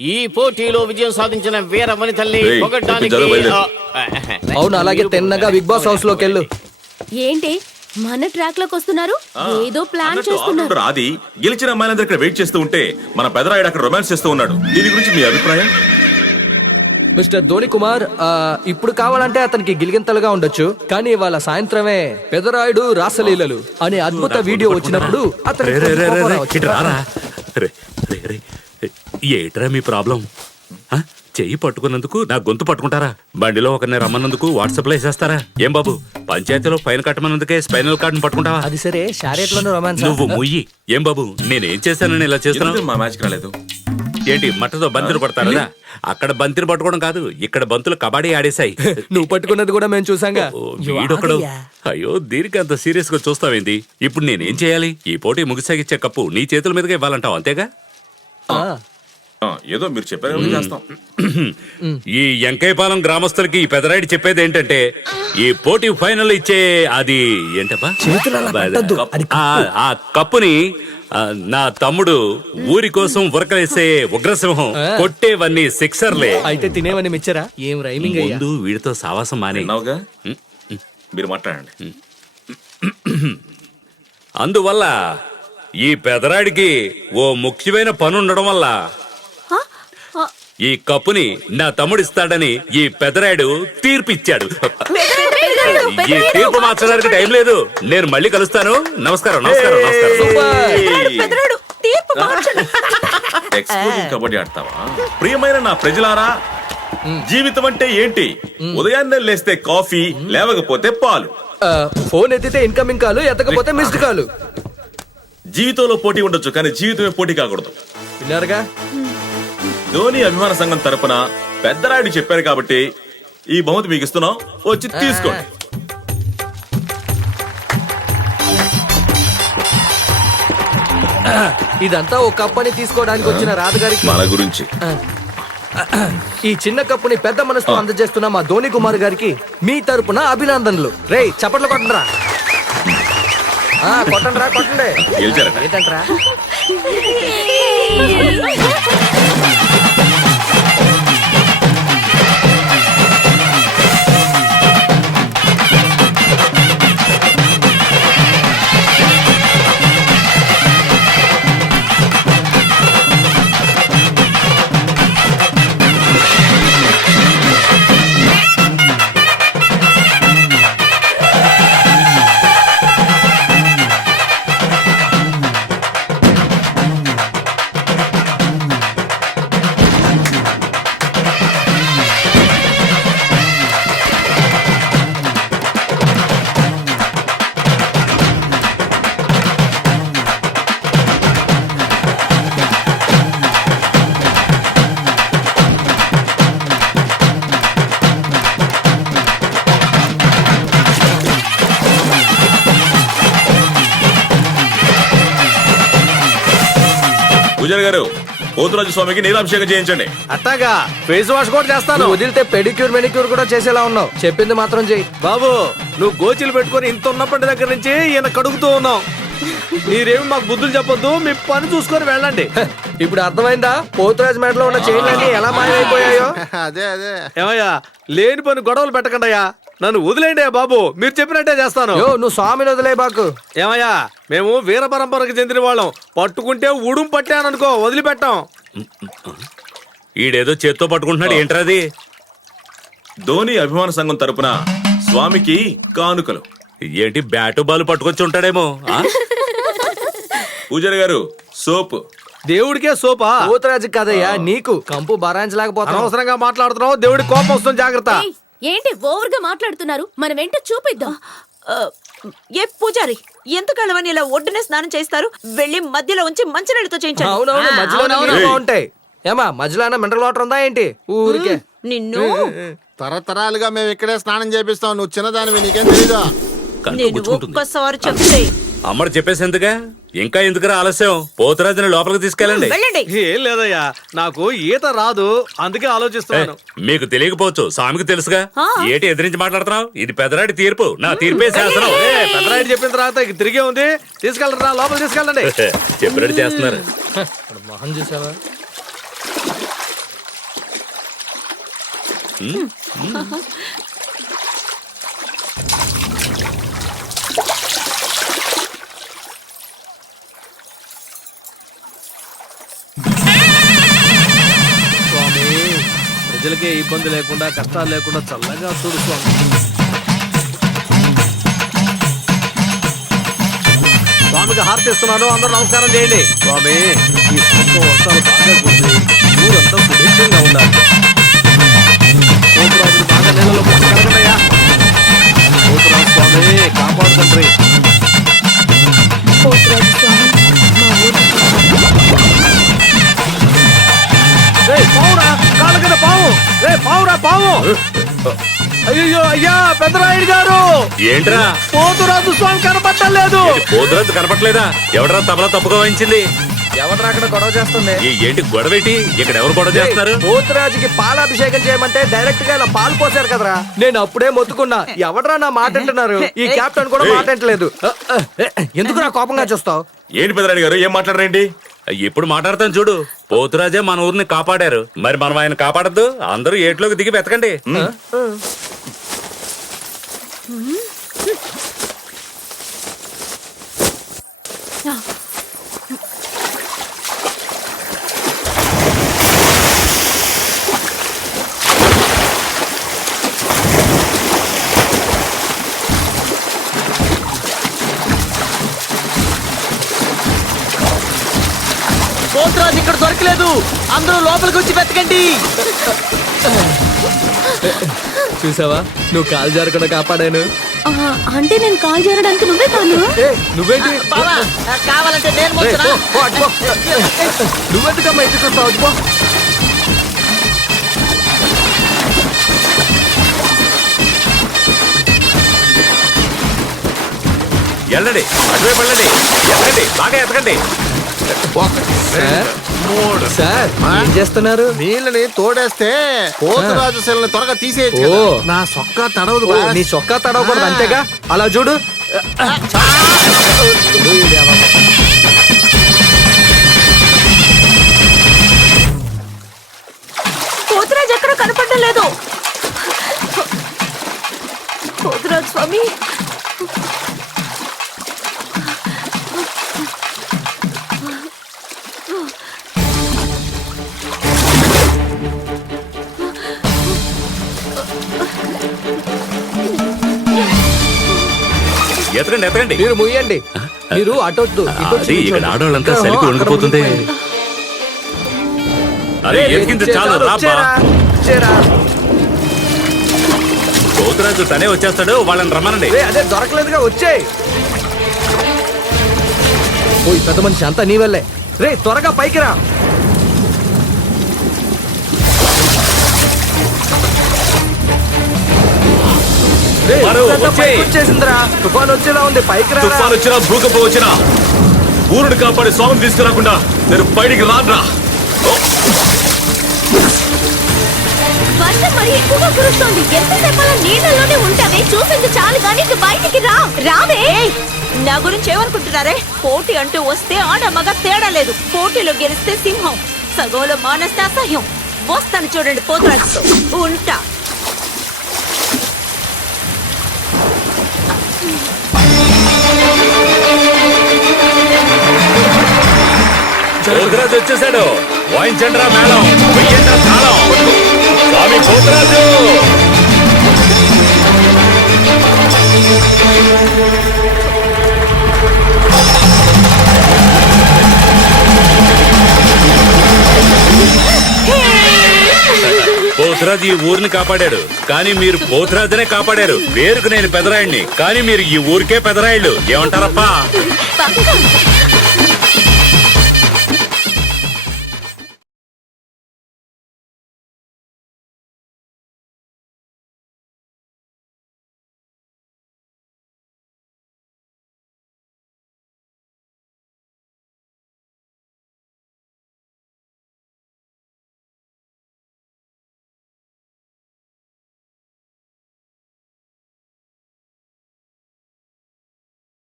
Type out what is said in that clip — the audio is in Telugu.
ఈ పోటీలో విజయం సాధించిన వీర వనితల్ని పొగడ్డానికి అవును, అలాగే తిన్నగా బిగ్ బాస్ హౌస్ లోకి వెళ్ళు. ఏంటి మన ట్రాక్ లోకి వస్తున్నారు? ఏదో ప్లాన్ చేస్తున్నారు. అది గెలిచిన అమ్మాయిలందరూ ఇక్కడ వెయిట్ చేస్తూ ఉంటే మన పెదరాయుడు అక్కడ రొమాన్స్ చేస్తూ ఉన్నాడు. దీని గురించి మీ అభిప్రాయం? మిస్టర్ ధోని కుమార్, ఇప్పుడు కావాలంటే అతనికి గిలిగింతలుగా ఉండొచ్చు, కానీ ఇవాళ సాయంత్రమే పెదరాయుడు రాసలీలలు అనే అద్భుత వీడియో వచ్చినప్పుడు అతను ఏట్రా మీ ప్రాబ్లం? చెయ్యి పట్టుకున్నందుకు నా గొంతు పట్టుకుంటారా? బండిలో ఒకరిని రమ్మన్నందుకు వాట్సాప్ లో వేసేస్తారా? ఏం బాబు, పంచాయతీలో ఫైన్ కట్టమన్నందుకే స్పైనల్ కార్డును పట్టుకుంటావా? అది సరే, షారెట్ లోనే రొమాన్స్. నువ్వు ముయ్యి. ఏం బాబు, నేనేం చేశానని ఇలా చేస్తున్నావు? మా మ్యాచ్ రాలేదు ఏంటి మట్టతో బంతిని పడతారా? అక్కడ బంతిని పట్టుకోవడం కాదు, ఇక్కడ బంతులు కబడ్డీ ఆడేశాయి. నువ్వు పట్టుకున్నది కూడా మేము చూసాంగా. వీడొకడు. అయ్యో, దీనికి అంత సీరియస్ గా చూస్తావేంది? ఇప్పుడు నేనేం చేయాలి? ఈ పోటీ ముగిసాగిచ్చే కప్పు నీ చేతుల మీదుగా ఇవ్వాలంటావు, అంతేగా? ఏదో మీరు చెప్పారు చేస్తాం. ఈ ఎంకైపాలెం గ్రామస్తులకి ఈ పెదరాయుడు చెప్పేది ఏంటంటే, ఈ పోటీ ఫైనల్ ఇచ్చే అది ఏంటబ్బా, ఆ కప్పుని నా తమ్ముడు ఊరి కోసం ఉరకలేసే ఉగ్రసింహం, కొట్టేవన్నీ సిక్సర్లే. అయితే తినేవన్నీ మిచ్చరా? ఏం రైమింగ్? ముందు వీడితో సావాసం మానే. మీరు మాట్లాడండి. అందువల్ల ఈ పెదరాడికి ఓ ముఖ్యమైన పని ఉండడం వల్ల ఈ కప్పుని నా తమ్ముడిస్తాడని ఈ పెదరాయుడు తీర్పిచ్చాడు. ఈ తీర్పు మార్చడానికి టైం లేదు. నేను మళ్ళీ కలుస్తాను. నమస్కారం. నమస్కారం. కబడ్డీ ఆడతావా? ప్రియమైన నా ప్రజలారా, జీవితం అంటే ఏంటి? ఉదయాన్నే లేస్తే కాఫీ, లేవకపోతే పాలు. ఫోన్ ఎత్తితే ఇన్కమింగ్ కాలు, ఎత్తకపోతే మిస్డ్ కాలు. జీవితంలో పోటీ ఉండొచ్చు, కానీ జీవితమే పోటీ కాకూడదు. విన్నారుగా? ధోని అభిమాన సంఘం తరపున పెద్దరాయుడు చెప్పారు కాబట్టి ఈ బహుమతి మీకు ఇస్తున్నాం, వచ్చి తీసుకోండి. ఇదంతా ఒక కప్పుని తీసుకోవడానికి వచ్చిన రాధగారికి మన గురించి. ఈ చిన్న కప్పుని పెద్ద మనసుతో అందజేస్తున్న మా ధోని కుమార్ గారికి మీ తరపున అభినందనలు. రే, చప్పట్లు కొట్టండిరా. కొట్టండి రా, కొట్టండి. ఏంటంటరా? పూజారి గారు, పోతురాజు స్వామికి నీలాభిషేకం చేయించండి. అట్టాగా ఫేస్ వాష్ కూడా చేస్తాను. వదిలితే పెడిక్యూర్ మెనిక్యూర్ కూడా చేసేలా ఉన్నావు. చెప్పింది మాత్రం చెయ్యి. బాబు, నువ్వు గోచీలు పెట్టుకుని ఇంత ఉన్నప్పటి దగ్గర నుంచి ఈయన కడుగుతూ ఉన్నావు. మీరేమి మాకు బుద్ధులు చెప్పొద్దు, మీ పని చూసుకొని వెళ్ళండి. ఇప్పుడు అర్థమైందా పోతురాజు మెడలో ఉన్న చైన్లన్నీ ఎలా మాయమైపోయాయో? అదే ఏమయ్యా, లేని పని గొడవలు పెట్టకండియా. నన్ను వదిలేండి బాబు, మీరు చెప్పినట్టే చేస్తాను. నువ్వు స్వామిని వదిలే బాకు. ఏమయ్యా, మేము వీర పరంపరకు చెందిన వాళ్ళం. పట్టుకుంటే ఉడుం పట్టాననుకో, వదిలిపెట్టాం. ఈడేదో చేత్తో పట్టుకుంటున్నాడు, ఏంట్రాది? ధోని అభిమాన సంఘం తరపున స్వామికి కానుకలు. ఏంటి, బ్యాటు బాలు పట్టుకొచ్చి ఉంటాడేమో. పూజారి గారు, సోపు. దేవుడికే సోపా? పోతురాజు కదయ్యా, నీకు కంపు బరాయించలేకపోతా. అనవసరంగా మాట్లాడుతున్నావు, దేవుడి కోపం వస్తుంది, జాగ్రత్త. ఏంటి ఓవర్ గా మాట్లాడుతున్నారు? మనం ఏంటో చూపిద్దాం. ఏ పూజారి, ఎందుకలవని ఇలా ఒడ్డునే స్నానం చేస్తారు? వెళ్ళి మధ్యలో ఉంచి మంచినీళ్ళతో చేయించండి. అవునవును, మధ్యలో ఉంటాయి. ఏమా మధ్యలో మినరల్ వాటర్ ఉందా ఏంటి? ఊరికే నిన్ను తరతరాలుగా మేము ఇక్కడే స్నానం చేపిస్తాం. నువ్వు చిన్నదానివి, నీకేం తెలీదా? నేను ఒక్కసారి చెప్తే అమ్మడు చెప్పేసేందుగా ఇంకా ఎందుకురా ఆలస్యం? పోతురాజుని లోపలికి తీసుకెళ్ళండి. ఏం లేదయ్యా, నాకు ఈత రాదు, అందుకే ఆలోచిస్తున్నాను. మీకు తెలియకపోవచ్చు, స్వామికి తెలుసుగా. ఏటి ఎదిరించి మాట్లాడుతున్నావు? ఇది పెదరాడి తీర్పు, నా తీర్పే శాసనం. పెదరాయుడు చెప్పిన తర్వాత తిరిగే ఉంది, తీసుకెళ్ళరా, లోపల తీసుకెళ్ళండి. చెప్పినట్టు చేస్తున్నారు. మొహం చూసావా? స్వామి ప్రజలకే ఇబ్బంది లేకుండా కష్టాలు లేకుండా చల్లగా చూడు స్వామి. స్వామికి హారతి ఇస్తున్నాను, అందరూ నమస్కారం చేయండి. స్వామి ఈ సంవత్సరం వర్షాలు బాగా కురిసి ఊరంతా సుభిక్షంగా ఉండాలి. పోతురాజులు బాగా నీళ్ళలో కలగనయ్యా. పోతురాజు స్వామి కాపాడు తండ్రి. పోతురాజు స్వామి మా ఊరు పావురా కాళ్ళ కింద పావు. పావురా పావు. అయ్యో అయ్యా పెద్దరాయుడు గారు, ఏంట్రా పోతురాజు స్వామి కనపడటం లేదు. పోతురాజు కనపట్లేదా? ఎవడరా తబలా తప్పుగా వహించింది? ఎవరు అక్కడ గొడవ చేస్తుంది? ఏంటి గొడవేటి? ఇక్కడ ఎవరు గొడవ చేస్తున్నారు? పోతురాజుకి పాలాభిషేకం చేయమంటే డైరెక్ట్ గా ఇలా పాలు పోసారు కదరా. నేను అప్పుడే మొత్తుకున్నా. ఎవడరా నా మాట అంటున్నారు? ఈ కెప్టెన్ కూడా మాట అంటలేదు. ఎందుకు నా కోపంగా చూస్తావు? ఏంటి పెద్దరాయుడు గారు, ఏం మాట్లాడరేంటి? ఇప్పుడు మాట్లాడతాను చూడు. పోతురాజే మన ఊరిని కాపాడారు, మరి మనం ఆయన కాపాడద్దు? అందరూ ఏట్లోకి దిగి వెతకండి. పోతురాజు ఇక్కడ దొరకలేదు, అందరూ లోపలికి వచ్చి వెతకండి. చూసావా, నువ్వు కాలు జారకుండా కాపాడాను. అంటే నేను కాల్ చేరడానికి నువ్వే కాను. నువ్వేంటి? బావా, కావాలంటే నేను మోస్తున్నా. నువ్వెందుకమ్మా ఎత్తి చూస్తావు? అటుపో. వెళ్ళండి, అటువైపు వెళ్ళండి, ఎతకండి, బాగా ఎతకండి. సార్ ఏం చేస్తున్నారు? నీళ్ళని తోడేస్తే పోతురాజు సెల్ని త్వరగా తీసేయచ్చు కదా. ఓ. నా సొక్కా తడవదు ఓ, బాస్. నీ చొక్కా తడవకూడదు అంతేగా. అలా చూడు. పోతురాజు ఎక్కడ కనపడటం లేదు. పోతురాజు స్వామి ఎతకండి, ఎతకండి. మీరు ముయ్యండి. మీరు అటొద్దు. అది ఇక్కడ ఆడవాళ్ళంతా సలికి వణికిపోతుంది. అరే ఎతికింది చాలు, రాబ్బా. పోతురాజు తనే వచ్చేస్తాడు, వాళ్ళని రమ్మనండి. అదే దొరకలేదుగా, వచ్చేయ్. ఓ ఈ పెద్ద మనిషి అంతా నీ వల్లే. రే త్వరగా పైకి రా. వచ్చేసిందిరా. తుఫాన్ వచ్చేలా ఉంది, పైకి రా. తుఫాన్ వచ్చినా భూకంపం వచ్చినా ఊరుని కాపాడే స్వామిని తీసుకురాకుండా నేను బయటికి రాడ్రా. వర్షం మరి ఎక్కువగా కురుస్తోంది. ఎంతసేపు అలా నీళ్ళలోనే ఉంటావే? చూసింది చాలు కానీ ఇక బయటికి రా. రావే. నా గురించి ఏమనుకుంటున్నారే? పోటీ అంటూ వస్తే ఆడ మగ తేడా లేదు. పోటీలో గెలిస్తే సింహం, సగంలో మానేస్తే అసహ్యం. వస్తాను చూడండి పోతురాజుతో. ఉంటా. పోతురాజు వచ్చేసాడు. వాయించండి రా మేళం, వెయ్యండి రా తాళం. స్వామి పోతురాజు. పోతురాజు ఈ ఊరిని కాపాడాడు, కానీ మీరు పోతురాజునే కాపాడారు. పేరుకు నేను పెదరాయుడిని, కానీ మీరు ఈ ఊరికే పెదరాయుళ్ళు. ఏమంటారప్పా?